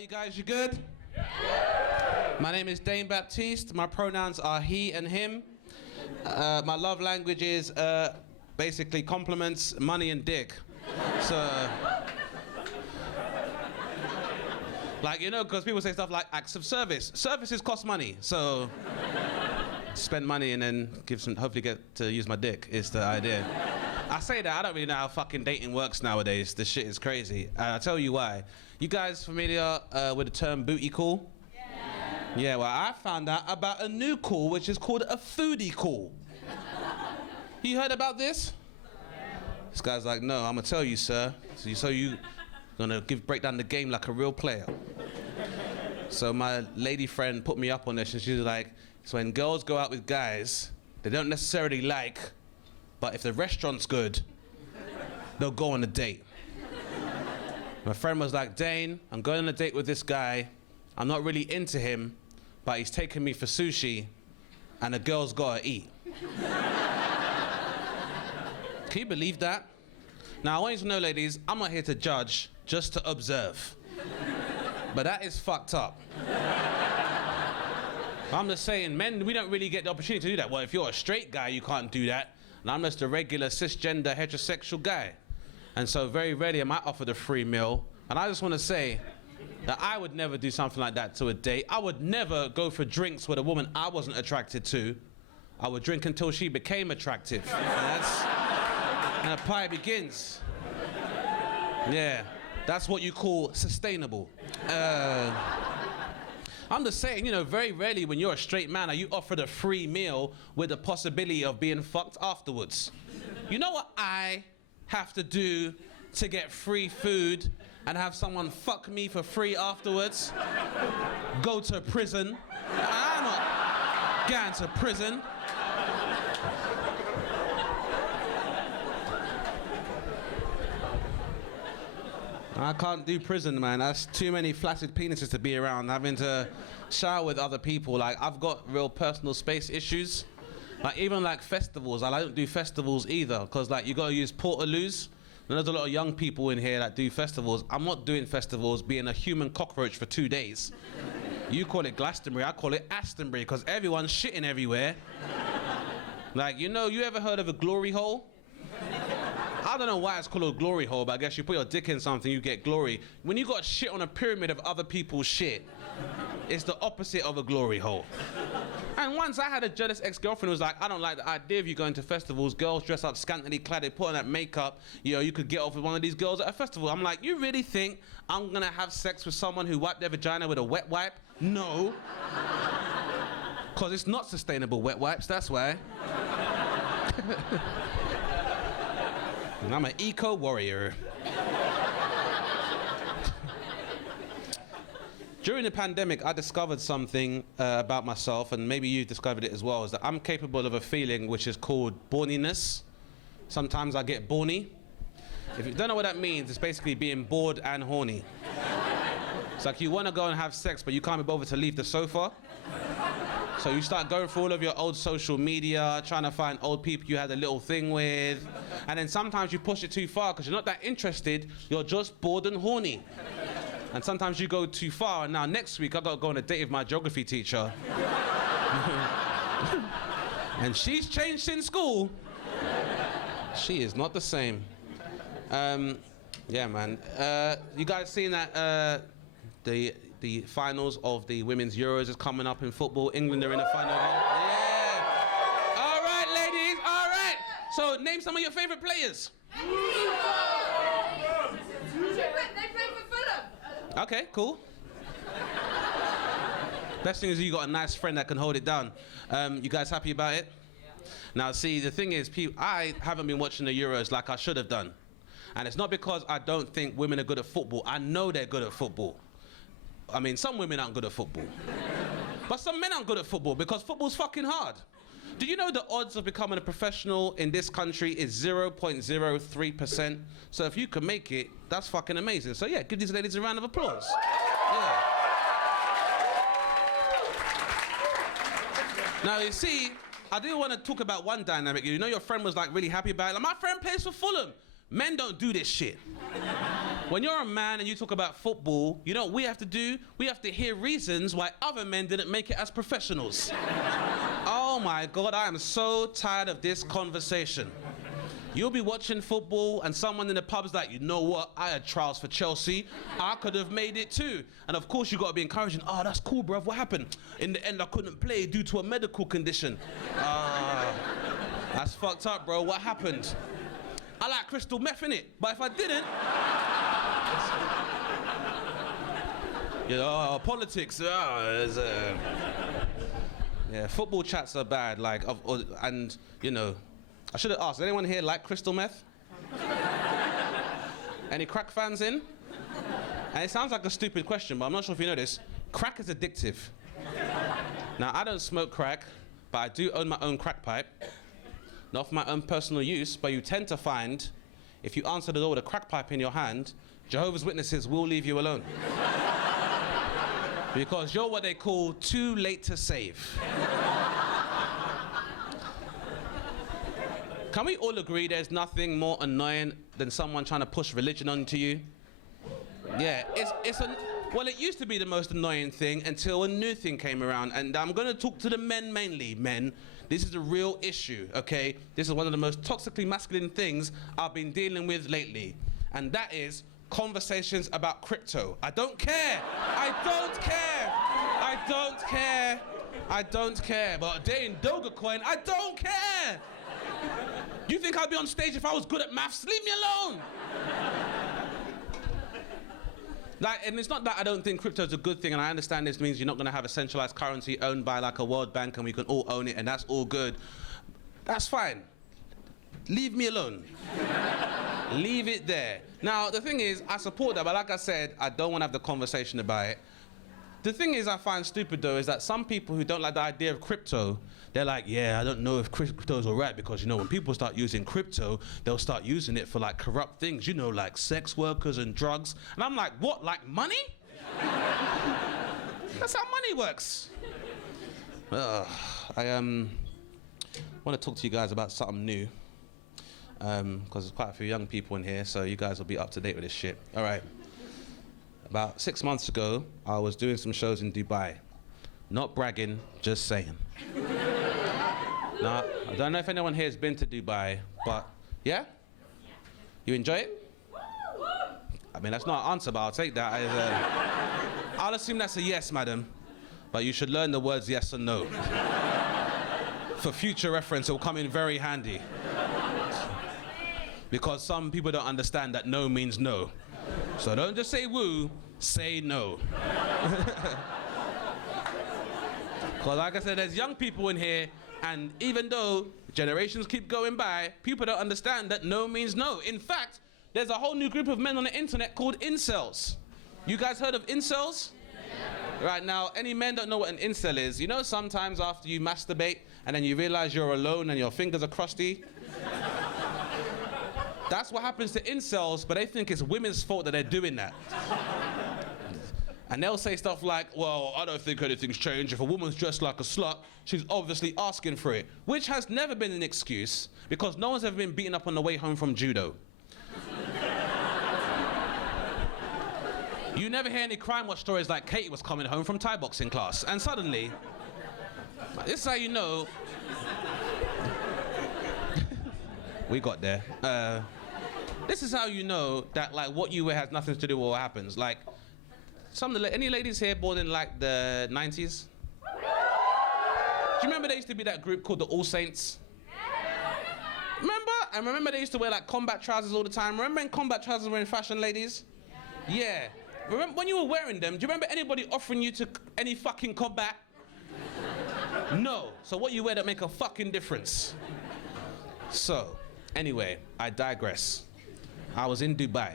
you guys? You good? Yeah. My name is Dane Baptiste. My pronouns are he and him. My love language is basically compliments, money and dick. So, like, you know, because people say stuff like acts of service. Services cost money, so spend money and then give some, hopefully get to use my dick is the idea. I say that, I don't really know how fucking dating works nowadays. This shit is crazy. I'll tell you why. You guys familiar with the term booty call? Yeah. Yeah, well, I found out about a new call which is called a foodie call. You heard about this? This guy's like, no, I'm gonna tell you, sir. So you gonna break down the game like a real player. So my lady friend put me up on this and she's like, so when girls go out with guys, they don't necessarily like, but if the restaurant's good, they'll go on a date. My friend was like, Dane, I'm going on a date with this guy. I'm not really into him, but he's taking me for sushi, and the girl's gotta eat. Can you believe that? Now, I want you to know, ladies, I'm not here to judge, just to observe. But that is fucked up. I'm just saying, men, we don't really get the opportunity to do that. Well, if you're a straight guy, you can't do that. And I'm just a regular cisgender heterosexual guy. And so very rarely am I offered a free meal. And I just want to say that I would never do something like that to a date. I would never go for drinks with a woman I wasn't attracted to. I would drink until she became attractive. And the pie begins. Yeah, that's what you call sustainable. I'm just saying, you know, very rarely when you're a straight man are you offered a free meal with the possibility of being fucked afterwards. You know what I have to do to get free food and have someone fuck me for free afterwards? Go to prison. I'm not going to prison. I can't do prison, man. That's too many flaccid penises to be around, having to shower with other people. Like, I've got real personal space issues. Like, even like festivals, I don't do festivals either, because like you gotta use portaloos. And there's a lot of young people in here that do festivals. I'm not doing festivals being a human cockroach for 2 days. You call it Glastonbury, I call it Astonbury, because everyone's shitting everywhere. Like, you know, you ever heard of a glory hole? I don't know why it's called a glory hole, but I guess you put your dick in something, you get glory. When you got shit on a pyramid of other people's shit, it's the opposite of a glory hole. And once I had a jealous ex-girlfriend who was like, I don't like the idea of you going to festivals, girls dress up scantily clad, they put on that makeup, you know, you could get off with one of these girls at a festival. I'm like, you really think I'm gonna have sex with someone who wiped their vagina with a wet wipe? No. Because it's not sustainable wet wipes, that's why. I'm an eco-warrior. During the pandemic, I discovered something about myself, and maybe you discovered it as well, is that I'm capable of a feeling which is called borniness. Sometimes I get borny. If you don't know what that means, it's basically being bored and horny. It's like you want to go and have sex, but you can't be bothered to leave the sofa. So you start going through all of your old social media, trying to find old people you had a little thing with. And then sometimes you push it too far because you're not that interested, you're just bored and horny. And sometimes you go too far, and now next week I got to go on a date with my geography teacher. And she's changed since school. She is not the same. Yeah, man. You guys seen that the finals of the Women's Euros is coming up in football? England are in the final. Yeah! All right, ladies, all right! So, name some of your favourite players. They play for Fulham. Okay, cool. Best thing is you got a nice friend that can hold it down. You guys happy about it? Now, see, the thing is, I haven't been watching the Euros like I should have done. And it's not because I don't think women are good at football. I know they're good at football. I mean, some women aren't good at football. But some men aren't good at football because football's fucking hard. Do you know the odds of becoming a professional in this country is 0.03%? So if you can make it, that's fucking amazing. So yeah, give these ladies a round of applause. Yeah. Now you see, I do want to talk about one dynamic. You know your friend was like really happy about it. Like, my friend plays for Fulham. Men don't do this shit. When you're a man and you talk about football, you know what we have to do? We have to hear reasons why other men didn't make it as professionals. Oh my God, I am so tired of this conversation. You'll be watching football and someone in the pub's like, you know what, I had trials for Chelsea, I could have made it too. And of course you gotta be encouraging, oh, that's cool, bruv, what happened? In the end I couldn't play due to a medical condition. That's fucked up, bro, what happened? I like crystal meth in it, but if I didn't, you know, politics, yeah, football chats are bad, like, and you know, I should have asked, does anyone here like crystal meth? Any crack fans in? And it sounds like a stupid question, but I'm not sure if you know this. Crack is addictive. Now, I don't smoke crack, but I do own my own crack pipe. Not for my own personal use, but you tend to find, if you answer the door with a crack pipe in your hand, Jehovah's Witnesses will leave you alone. Because you're what they call too late to save. Can we all agree there's nothing more annoying than someone trying to push religion onto you? Yeah, well, it used to be the most annoying thing until a new thing came around, and I'm gonna talk to the men mainly. Men, this is a real issue, okay? This is one of the most toxically masculine things I've been dealing with lately, and that is conversations about crypto. I don't care. I don't care. I don't care. I don't care. But Dane, Dogecoin, I don't care. You think I'd be on stage if I was good at maths? Leave me alone. Like, and it's not that I don't think crypto is a good thing, and I understand this means you're not going to have a centralized currency owned by like a World Bank and we can all own it, and that's all good. That's fine. Leave me alone. Leave it there. Now, the thing is, I support that, but like I said, I don't want to have the conversation about it. The thing is I find stupid though is that some people who don't like the idea of crypto, they're like, yeah, I don't know if crypto's all right because, you know, when people start using crypto, they'll start using it for like corrupt things, you know, like sex workers and drugs. And I'm like, what, like money? That's how money works. I want to talk to you guys about something new. Because there's quite a few young people in here, so you guys will be up to date with this shit. All right. About 6 months ago, I was doing some shows in Dubai. Not bragging, just saying. Now, I don't know if anyone here has been to Dubai, but yeah? You enjoy it? I mean, that's not an answer, but I'll take that. I'll assume that's a yes, madam. But you should learn the words yes and no. For future reference, it will come in very handy. Because some people don't understand that no means no. So don't just say woo, say no. Because like I said, there's young people in here, and even though generations keep going by, people don't understand that no means no. In fact, there's a whole new group of men on the internet called incels. You guys heard of incels? Yeah. Right, now, any men don't know what an incel is. You know sometimes after you masturbate and then you realize you're alone and your fingers are crusty? That's what happens to incels, but they think it's women's fault that they're doing that. And they'll say stuff like, well, I don't think anything's changed. If a woman's dressed like a slut, she's obviously asking for it. Which has never been an excuse, because no one's ever been beaten up on the way home from judo. You never hear any crime watch stories like Katie was coming home from Thai boxing class, and suddenly, this is how you know, we got there. This is how you know that like what you wear has nothing to do with what happens. Like, any ladies here born in like the 90s? Do you remember there used to be that group called the All Saints? Remember? And remember they used to wear like combat trousers all the time? Remember when combat trousers were in fashion, ladies? Yeah. Remember when you were wearing them, do you remember anybody offering you to any fucking combat? No. So what you wear don't make a fucking difference. So, anyway, I digress. I was in Dubai.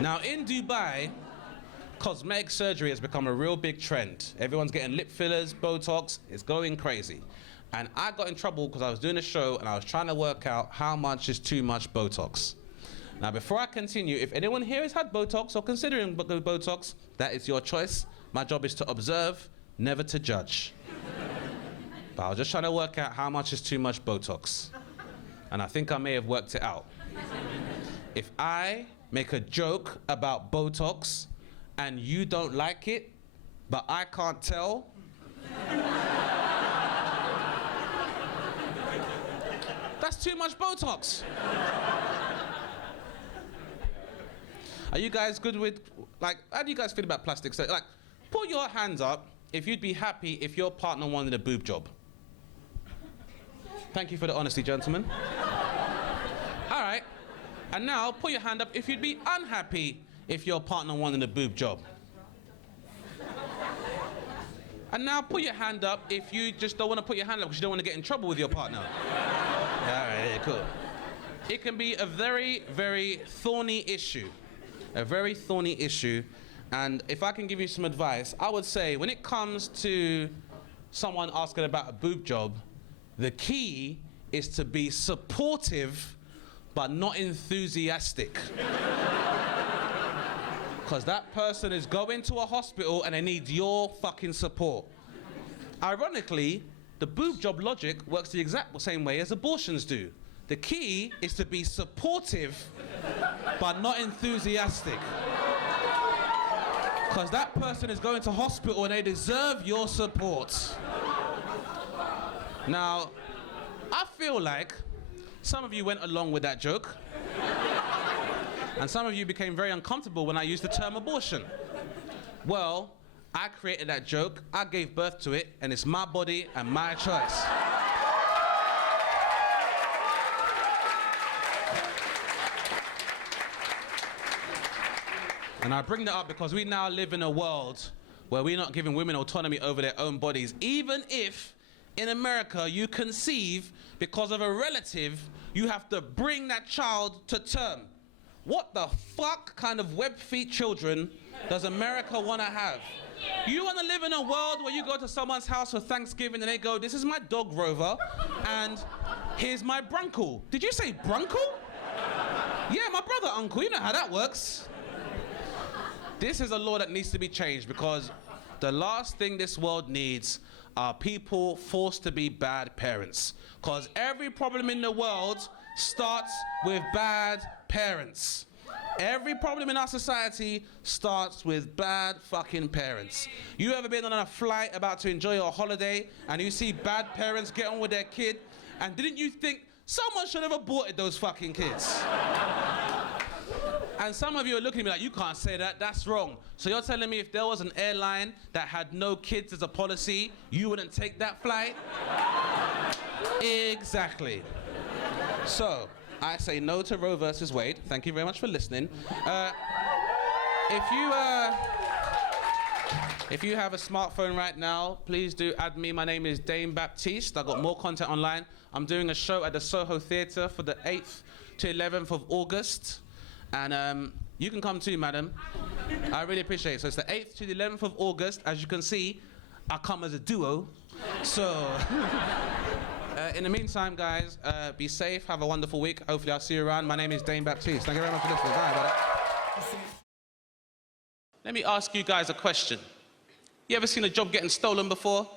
Now in Dubai, cosmetic surgery has become a real big trend. Everyone's getting lip fillers, Botox, it's going crazy. And I got in trouble because I was doing a show and I was trying to work out how much is too much Botox. Now before I continue, if anyone here has had Botox or considering Botox, that is your choice. My job is to observe, never to judge. But I was just trying to work out how much is too much Botox. And I think I may have worked it out. if I make a joke about Botox and you don't like it, but I can't tell, that's too much Botox. Are you guys good with, like, how do you guys feel about plastic surgery? Like, put your hands up if you'd be happy if your partner wanted a boob job. Thank you for the honesty, gentlemen. All right. And now, put your hand up if you'd be unhappy if your partner wanted a boob job. And now, put your hand up if you just don't want to put your hand up because you don't want to get in trouble with your partner. All right, cool. It can be a very, very thorny issue. A very thorny issue. And if I can give you some advice, I would say when it comes to someone asking about a boob job, the key is to be supportive but not enthusiastic. Because that person is going to a hospital and they need your fucking support. Ironically, the boob job logic works the exact same way as abortions do. The key is to be supportive but not enthusiastic. Because that person is going to hospital and they deserve your support. Now, I feel like some of you went along with that joke. And some of you became very uncomfortable when I used the term abortion. Well, I created that joke, I gave birth to it, and it's my body and my choice. And I bring that up because we now live in a world where we're not giving women autonomy over their own bodies. Even if in America you conceive because of a relative, you have to bring that child to term. What the fuck kind of web feet children does America want to have? You want to live in a world where you go to someone's house for Thanksgiving and they go, this is my dog Rover, and here's my brunkle. Did you say brunkle? Yeah, my brother uncle, you know how that works. This is a law that needs to be changed because the last thing this world needs are people forced to be bad parents. Because every problem in the world starts with bad parents. Every problem in our society starts with bad fucking parents. You ever been on a flight about to enjoy your holiday and you see bad parents get on with their kid, and didn't you think someone should have aborted those fucking kids? And some of you are looking at me like, you can't say that, that's wrong. So you're telling me if there was an airline that had no kids as a policy, you wouldn't take that flight? Exactly. So, I say no to Roe versus Wade. Thank you very much for listening. If you have a smartphone right now, please do add me. My name is Dane Baptiste. I've got more content online. I'm doing a show at the Soho Theatre for the 8th to 11th of August. And you can come too, madam. I really appreciate it. So it's the 8th to the 11th of August. As you can see, I come as a duo. So, in the meantime, guys, be safe. Have a wonderful week. Hopefully I'll see you around. My name is Dane Baptiste. Thank you very much for listening. Bye, brother. Let me ask you guys a question. You ever seen a job getting stolen before?